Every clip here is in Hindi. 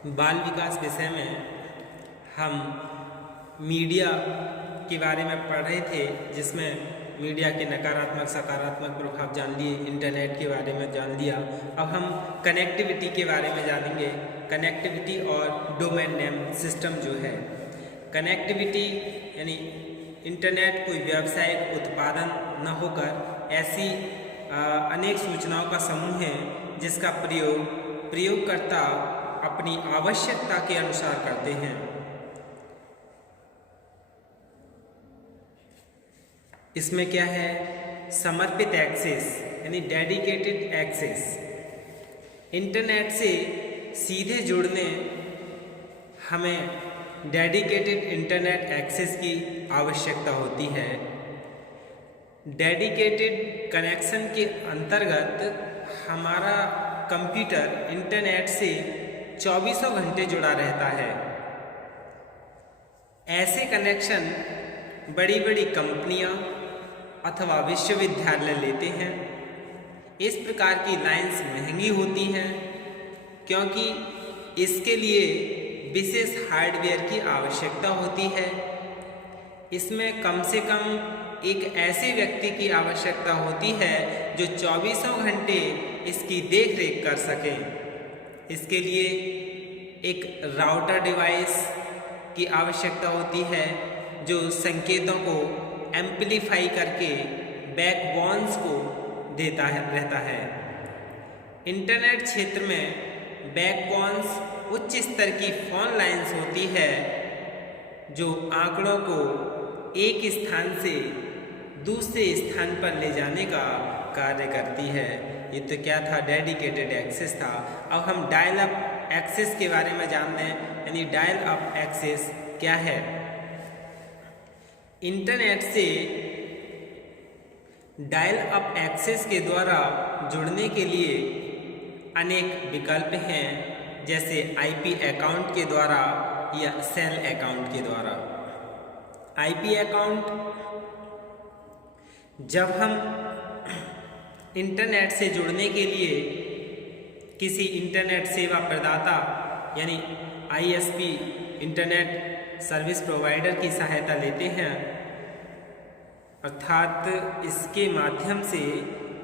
बाल विकास विषय में हम मीडिया के बारे में पढ़ रहे थे, जिसमें मीडिया के नकारात्मक सकारात्मक प्रभाव जान लिए, इंटरनेट के बारे में जान लिया। अब हम कनेक्टिविटी के बारे में जानेंगे। कनेक्टिविटी और डोमेन नेम सिस्टम जो है, कनेक्टिविटी यानी इंटरनेट कोई व्यावसायिक उत्पादन न होकर ऐसी अनेक सूचनाओं का समूह है जिसका प्रयोगकर्ता अपनी आवश्यकता के अनुसार करते हैं। इसमें क्या है, समर्पित एक्सेस यानी डेडिकेटेड एक्सेस। इंटरनेट से सीधे जुड़ने हमें डेडिकेटेड इंटरनेट एक्सेस की आवश्यकता होती है। डेडिकेटेड कनेक्शन के अंतर्गत हमारा कंप्यूटर इंटरनेट से 24 घंटे जुड़ा रहता है। ऐसे कनेक्शन बड़ी बड़ी कंपनियां अथवा विश्वविद्यालय लेते हैं। इस प्रकार की लाइंस महंगी होती हैं क्योंकि इसके लिए विशेष हार्डवेयर की आवश्यकता होती है। इसमें कम से कम एक ऐसे व्यक्ति की आवश्यकता होती है जो 24 घंटे इसकी देखरेख कर सकें। इसके लिए एक राउटर डिवाइस की आवश्यकता होती है जो संकेतों को एम्पलीफाई करके बैकबोन्स को देता रहता है। इंटरनेट क्षेत्र में बैकबोन्स उच्च स्तर की फोन लाइंस होती है जो आंकड़ों को एक स्थान से दूसरे स्थान पर ले जाने का कार्य करती है। ये तो क्या था, डेडिकेटेड एक्सेस था। अब हम डायल अप एक्सेस के बारे में जानते हैं, यानी डायल अप एक्सेस क्या है। इंटरनेट से डायल अप एक्सेस के द्वारा जुड़ने के लिए अनेक विकल्प हैं, जैसे आईपी अकाउंट के द्वारा या सेल अकाउंट के द्वारा। आईपी अकाउंट, जब हम इंटरनेट से जुड़ने के लिए किसी इंटरनेट सेवा प्रदाता यानी आईएसपी इंटरनेट सर्विस प्रोवाइडर की सहायता लेते हैं, अर्थात इसके माध्यम से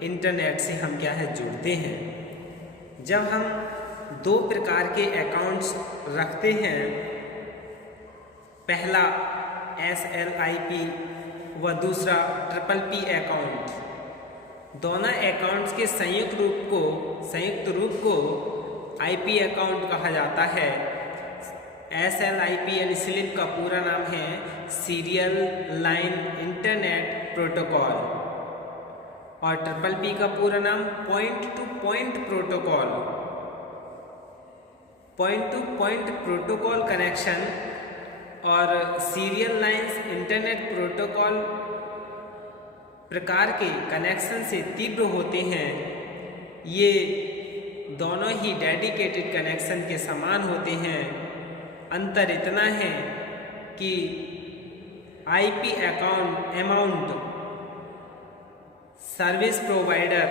इंटरनेट से हम क्या है, जुड़ते हैं। जब हम दो प्रकार के अकाउंट्स रखते हैं, पहला SLIP व दूसरा PPP अकाउंट, दोनों अकाउंट्स के संयुक्त रूप को आईपी अकाउंट कहा जाता है। SLIP यानी स्लिप का पूरा नाम है सीरियल लाइन इंटरनेट प्रोटोकॉल और PPP का पूरा नाम point two point protocol. Point two point protocol connection और सीरियल लाइंस इंटरनेट प्रोटोकॉल प्रकार के कनेक्शन से तीव्र होते हैं। ये दोनों ही डेडिकेटेड कनेक्शन के समान होते हैं। अंतर इतना है कि आईपी अमाउंट सर्विस प्रोवाइडर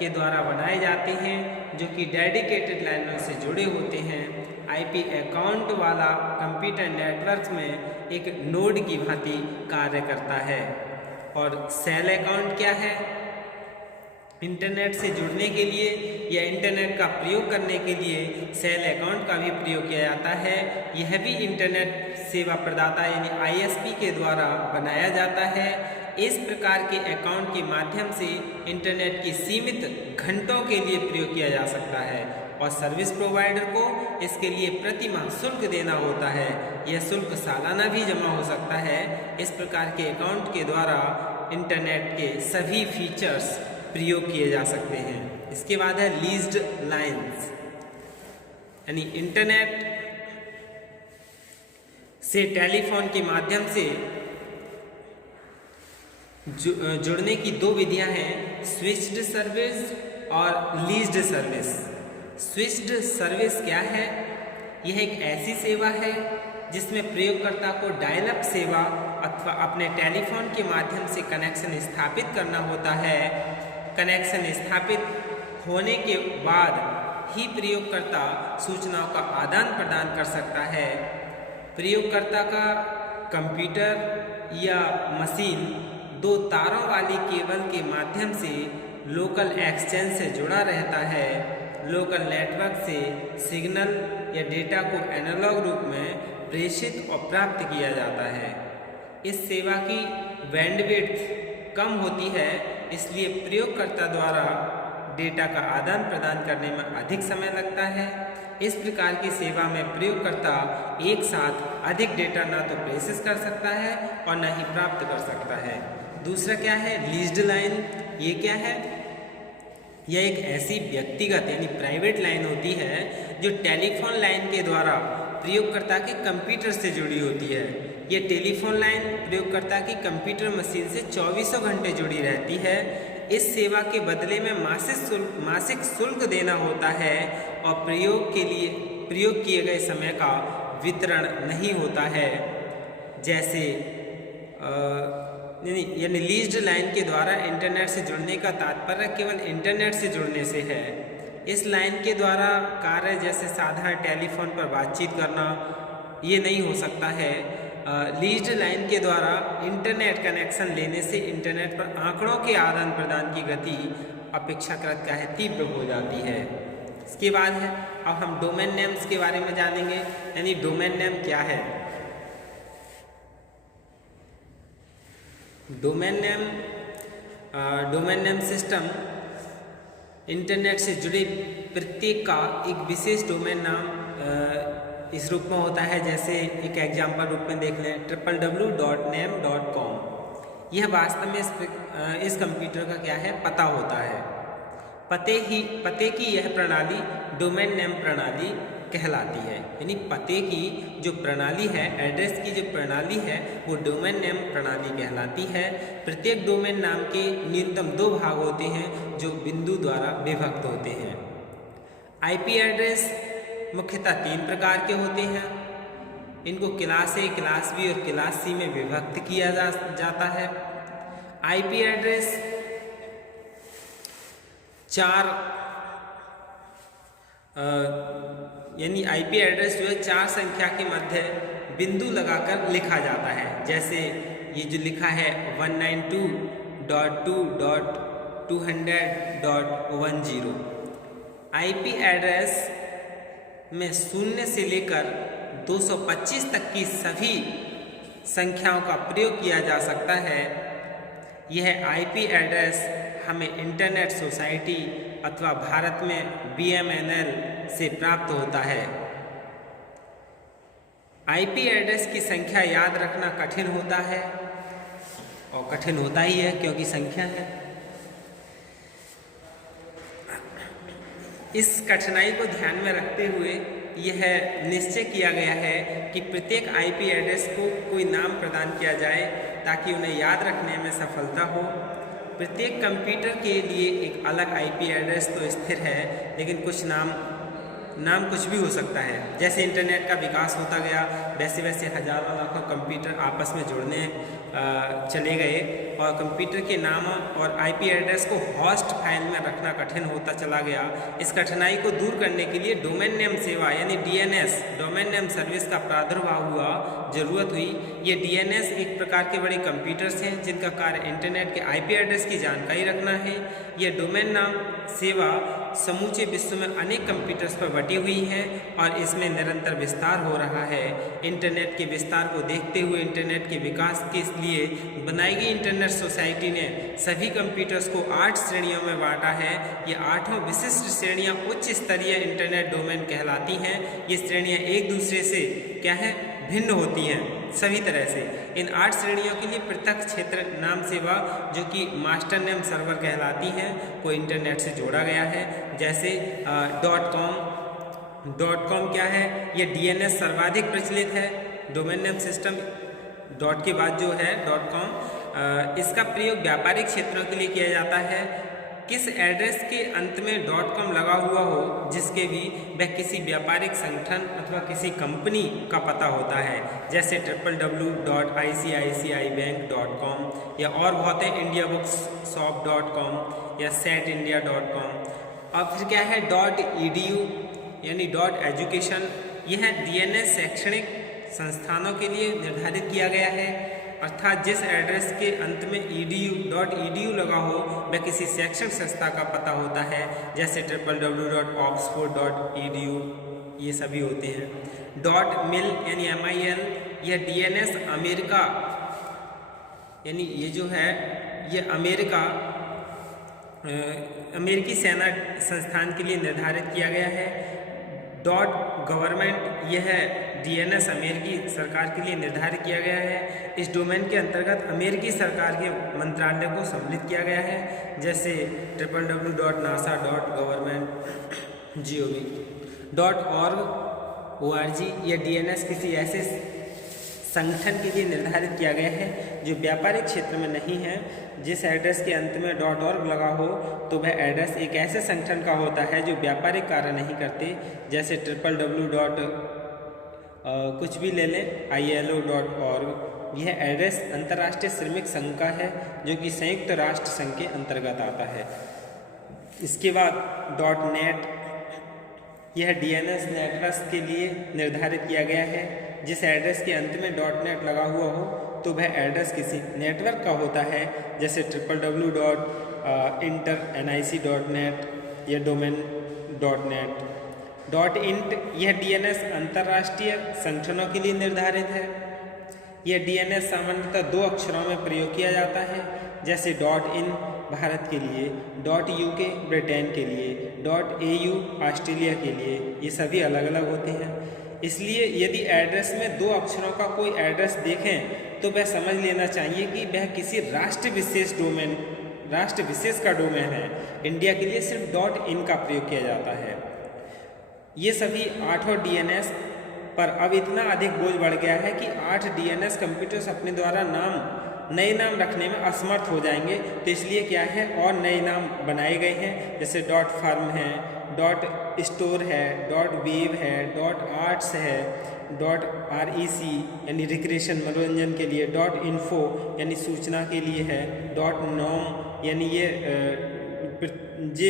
के द्वारा बनाए जाते हैं जो कि डेडिकेटेड लाइनों से जुड़े होते हैं। आईपी अकाउंट वाला कंप्यूटर नेटवर्क में एक नोड की भांति कार्य करता है। और सेल अकाउंट क्या है, इंटरनेट से जुड़ने के लिए या इंटरनेट का प्रयोग करने के लिए सेल अकाउंट का भी प्रयोग किया जाता है। यह भी इंटरनेट सेवा प्रदाता यानी आईएसपी के द्वारा बनाया जाता है। इस प्रकार के अकाउंट के माध्यम से इंटरनेट की सीमित घंटों के लिए प्रयोग किया जा सकता है और सर्विस प्रोवाइडर को इसके लिए प्रति माह शुल्क देना होता है। यह शुल्क सालाना भी जमा हो सकता है। इस प्रकार के अकाउंट के द्वारा इंटरनेट के सभी फीचर्स प्रयोग किए जा सकते हैं। इसके बाद है लीज्ड लाइंस, यानी इंटरनेट से टेलीफोन के माध्यम से जुड़ने की दो विधियां हैं, स्विच्ड सर्विस और लीज्ड सर्विस। स्विच्ड सर्विस क्या है, यह एक ऐसी सेवा है जिसमें प्रयोगकर्ता को डायल अप सेवा अथवा अपने टेलीफोन के माध्यम से कनेक्शन स्थापित करना होता है। कनेक्शन स्थापित होने के बाद ही प्रयोगकर्ता सूचनाओं का आदान प्रदान कर सकता है। प्रयोगकर्ता का कंप्यूटर या मशीन दो तारों वाली केबल के माध्यम से लोकल एक्सचेंज से जुड़ा रहता है। लोकल नेटवर्क से सिग्नल या डेटा को एनालॉग रूप में प्रेषित और प्राप्त किया जाता है। इस सेवा की बैंडविड्थ कम होती है, इसलिए प्रयोगकर्ता द्वारा डेटा का आदान प्रदान करने में अधिक समय लगता है। इस प्रकार की सेवा में प्रयोगकर्ता एक साथ अधिक डेटा न तो प्रेषित कर सकता है और न ही प्राप्त कर सकता है। दूसरा क्या है? Leased line. ये क्या है? यह एक ऐसी व्यक्तिगत यानी प्राइवेट लाइन होती है जो टेलीफोन लाइन के द्वारा प्रयोगकर्ता के कंप्यूटर से जुड़ी होती है। यह टेलीफोन लाइन प्रयोगकर्ता की कंप्यूटर मशीन से 24 घंटे जुड़ी रहती है। इस सेवा के बदले में मासिक शुल्क देना होता है और प्रयोग किए गए समय का वितरण नहीं होता है। जैसे यानी लीज्ड लाइन के द्वारा इंटरनेट से जुड़ने का तात्पर्य केवल इंटरनेट से जुड़ने से है। इस लाइन के द्वारा कार्य जैसे साधारण टेलीफोन पर बातचीत करना ये नहीं हो सकता है। लीज्ड लाइन के द्वारा इंटरनेट कनेक्शन लेने से इंटरनेट पर आंकड़ों के आदान प्रदान की गति अपेक्षाकृत क्या है? तीव्र हो जाती है। इसके बाद है, अब हम डोमेन नेम्स के बारे में जानेंगे। यानी डोमेन नेम क्या है? डोमेन नेम सिस्टम इंटरनेट से जुड़े प्रत्येक का एक विशेष डोमेन नाम इस रूप में होता है। जैसे एक एग्जाम्पल रूप में देख लें, www.name.com। यह वास्तव में इस कंप्यूटर का क्या है? पता होता है। पते की यह प्रणाली डोमेन नेम प्रणाली कहलाती है। यानी पते की जो प्रणाली है, एड्रेस की जो प्रणाली है, वो डोमेन नेम प्रणाली कहलाती है। प्रत्येक डोमेन नाम के न्यूनतम 2 भाग होते हैं जो बिंदु द्वारा विभक्त होते हैं। आईपी एड्रेस मुख्यतः 3 प्रकार के होते हैं। इनको क्लास ए, क्लास बी और क्लास सी में विभक्त किया जाता है। आईपी एड्रेस 4 यानी आईपी एड्रेस जो है 4 संख्या के मध्य बिंदु लगाकर लिखा जाता है। जैसे ये जो लिखा है 192.2.200.10। आईपी एड्रेस में 0 से लेकर 225 तक की सभी संख्याओं का प्रयोग किया जा सकता है। यह आईपी एड्रेस हमें इंटरनेट सोसाइटी अथवा भारत में BMNL से प्राप्त होता है। आईपी एड्रेस की संख्या याद रखना कठिन होता है, और कठिन होता ही है क्योंकि संख्या है। इस कठिनाई को ध्यान में रखते हुए यह निश्चय किया गया है कि प्रत्येक आईपी एड्रेस को कोई नाम प्रदान किया जाए ताकि उन्हें याद रखने में सफलता हो। प्रत्येक कंप्यूटर के लिए एक अलग आईपी एड्रेस तो स्थिर है, लेकिन कुछ नाम कुछ भी हो सकता है। जैसे इंटरनेट का विकास होता गया, वैसे वैसे हजारों लाखों कंप्यूटर आपस में जुड़ने चले गए और कंप्यूटर के नाम और आईपी एड्रेस को होस्ट फाइल में रखना कठिन होता चला गया। इस कठिनाई को दूर करने के लिए डोमेन नेम सेवा यानी DNS डोमेन नेम सर्विस का प्रादुर्भाव हुआ, जरूरत हुई। ये DNS एक प्रकार के बड़े कंप्यूटर्स हैं जिनका कार्य इंटरनेट के आईपी एड्रेस की जानकारी रखना है। यह डोमेन नाम सेवा समूचे विश्व में अनेक कंप्यूटर्स पर बटी हुई है और इसमें निरंतर विस्तार हो रहा है। इंटरनेट के विस्तार को देखते हुए इंटरनेट के विकास के लिए बनाई गई इंटरनेट सोसाइटी ने सभी कंप्यूटर्स को 8 श्रेणियों में बांटा है। ये 8 विशिष्ट श्रेणियां उच्च स्तरीय इंटरनेट डोमेन कहलाती हैं। ये श्रेणियां एक दूसरे से क्या है? भिन्न होती हैं सभी तरह से। इन 8 श्रेणियों के लिए पृथक क्षेत्र नाम सेवा जो कि मास्टर नेम सर्वर कहलाती हैं को इंटरनेट से जोड़ा गया है। जैसे .com क्या है? ये DNS सर्वाधिक प्रचलित है डोमेन नेम सिस्टम। डॉट के बाद जो है .com, इसका प्रयोग व्यापारिक क्षेत्रों के लिए किया जाता है। किस एड्रेस के अंत में .com लगा हुआ हो जिसके भी वह किसी व्यापारिक संगठन अथवा किसी कंपनी का पता होता है। जैसे www.ICICIbank.com या और बहुत है, indiabookshop.com या setindia.com। अब फिर क्या है .edu यानी .education, यह DNS शैक्षणिक संस्थानों के लिए निर्धारित किया गया है, अर्थात जिस एड्रेस के अंत में .edu लगा हो वह किसी शैक्षणिक संस्था का पता होता है, जैसे www.oxford.edu ये सभी होते हैं। .mil यानी MIL, यह DNS अमेरिका यानी ये जो है ये अमेरिकी सेना संस्थान के लिए निर्धारित किया गया है। .गवर्नमेंट, यह DNS अमेरिकी सरकार के लिए निर्धारित किया गया है। इस डोमेन के अंतर्गत अमेरिकी सरकार के मंत्रालय को सम्मिलित किया गया है, जैसे www.nasa.gov.org, यह DNS किसी ऐसे संगठन के लिए निर्धारित किया गया है जो व्यापारिक क्षेत्र में नहीं है। जिस एड्रेस के अंत में .org लगा हो तो वह एड्रेस एक ऐसे संगठन का होता है जो व्यापारिक कार्य नहीं करते, जैसे www. कुछ भी ले लें ILO.org। यह एड्रेस अंतर्राष्ट्रीय श्रमिक संघ का है जो कि संयुक्त राष्ट्र संघ के अंतर्गत आता है। इसके बाद .net, यह DNS नेटवर्क के लिए निर्धारित किया गया है। जिस एड्रेस के अंत में .net लगा हुआ हो तो वह एड्रेस किसी नेटवर्क का होता है, जैसे www.internic.net या domain.net। .int, यह DNS अंतर्राष्ट्रीय संगठनों के लिए निर्धारित है। यह DNS सामान्यतः 2 अक्षरों में प्रयोग किया जाता है, जैसे .in भारत के लिए, .uk ब्रिटेन के लिए, .au ऑस्ट्रेलिया के लिए, ये सभी अलग अलग होते हैं। इसलिए यदि एड्रेस में 2 अक्षरों का कोई एड्रेस देखें तो वह समझ लेना चाहिए कि वह किसी राष्ट्र विशेष का डोमेन है। इंडिया के लिए सिर्फ .in का प्रयोग किया जाता है। ये सभी 8 DNS पर अब इतना अधिक बोझ बढ़ गया है कि 8 DNS कंप्यूटर्स अपने द्वारा नए नाम रखने में असमर्थ हो जाएंगे, तो इसलिए क्या है और नए नाम बनाए गए हैं, जैसे .firm है, .store है, .wave है, .arts है, .rec यानी रिक्रिएशन मनोरंजन के लिए, .info यानी सूचना के लिए है, .nom यानी ये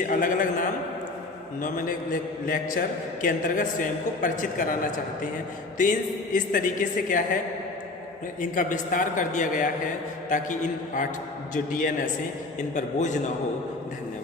अलग अलग नाम नॉमिनेचर के अंतर्गत स्वयं को परिचित कराना चाहते हैं। तो इस तरीके से क्या है इनका विस्तार कर दिया गया है ताकि इन 8 जो DNS हैं इन पर बोझ ना हो। धन्यवाद।